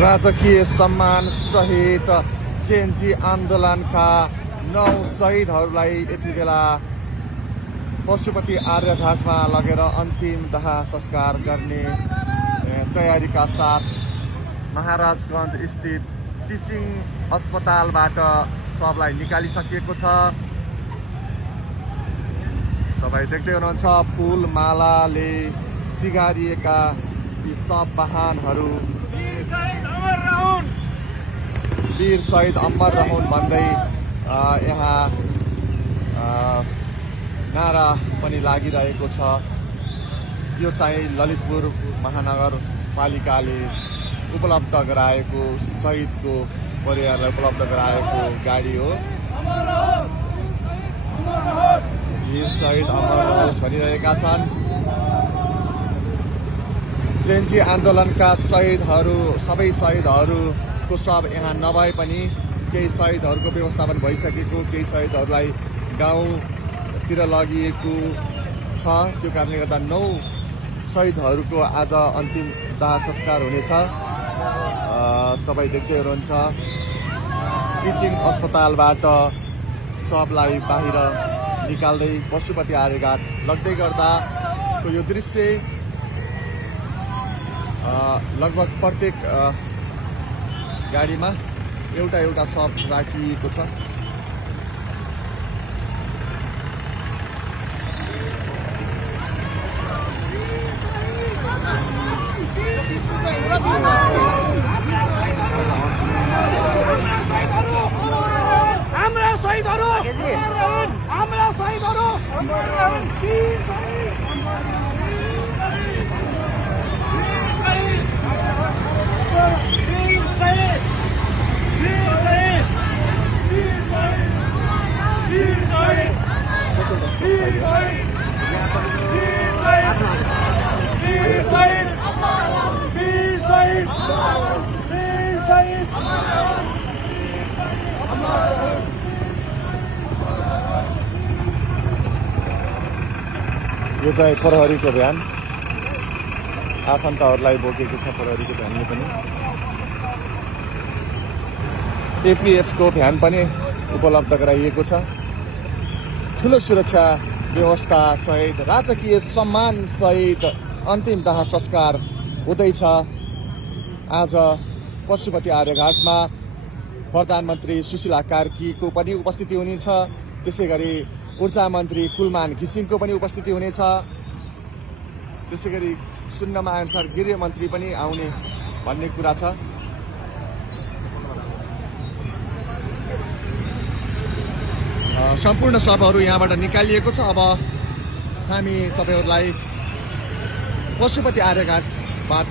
राजकीय सम्मान सहित जेएनजी आन्दोलनका 9 शहीदहरूलाई यति बेला पशुपति आर्यघाटमा लगेर अन्तिम दाह संस्कार गर्ने तयारीका साथ महाराजगञ्ज स्थित टिचिङ अस्पतालबाट सबलाई निकालिसकिएको छ। तपाईं देख्दै हुनुहुन्छ फूल मालाले सिगारिएका यी सब वाहनहरू वीर शहीद अमर रहून भन्दै यहाँ नारा पनि लागिरहेको छ। यो चाहिँ ललितपुर महानगरपालिकाले उपलब्ध गराएको शहीदको परिवारलाई उपलब्ध गराएको गाडी हो। वीर शहीद अमर रहोस् भनिरहेका छन्। जेएनजी आन्दोलनका शहीदहरू सबै शहीदहरूको सब यहाँ नभए पनि केही शहीदहरूको व्यवस्थापन भइसकेको, केही शहीदहरूलाई गाउँतिर लगिएको छ। त्यो कारणले गर्दा 9 शहीदहरूको आज अन्तिम दाह संस्कार हुनेछ। तपाईं देख्दै हुनुहुन्छ टिचिङ अस्पतालबाट सबलाई बाहिर निकाल्दै पशुपति आर्यघाट लग्दै गर्दाको यो दृश्य लगभग प्रत्येक गाडीमा एउटा शव राखिएको छ। यो चाहिँ प्रहरीको भ्यान, आफन्तहरूलाई बोकेको छ प्रहरीको भ्यानले पनि। एपीएफको भ्यान पनि उपलब्ध गराइएको छ। ठुलो सुरक्षा व्यवस्था सहित राजकीय सम्मान सहित अन्तिम दाह संस्कार हुँदैछ। आज पशुपति आर्यघाटमा प्रधानमन्त्री सुशीला कार्कीको पनि उपस्थिति हुनेछ। त्यसै गरी ऊर्जा मन्त्री कुलमान घिसिङको पनि उपस्थिति हुनेछ। त्यसै गरी सुन्नमा अनुसार गृह मन्त्री पनि आउने भन्ने कुरा छ। सम्पूर्ण शवहरू यहाँबाट निकालिएको छ। अब हामी तपाईहरुलाई पशुपति आर्यघाटबाट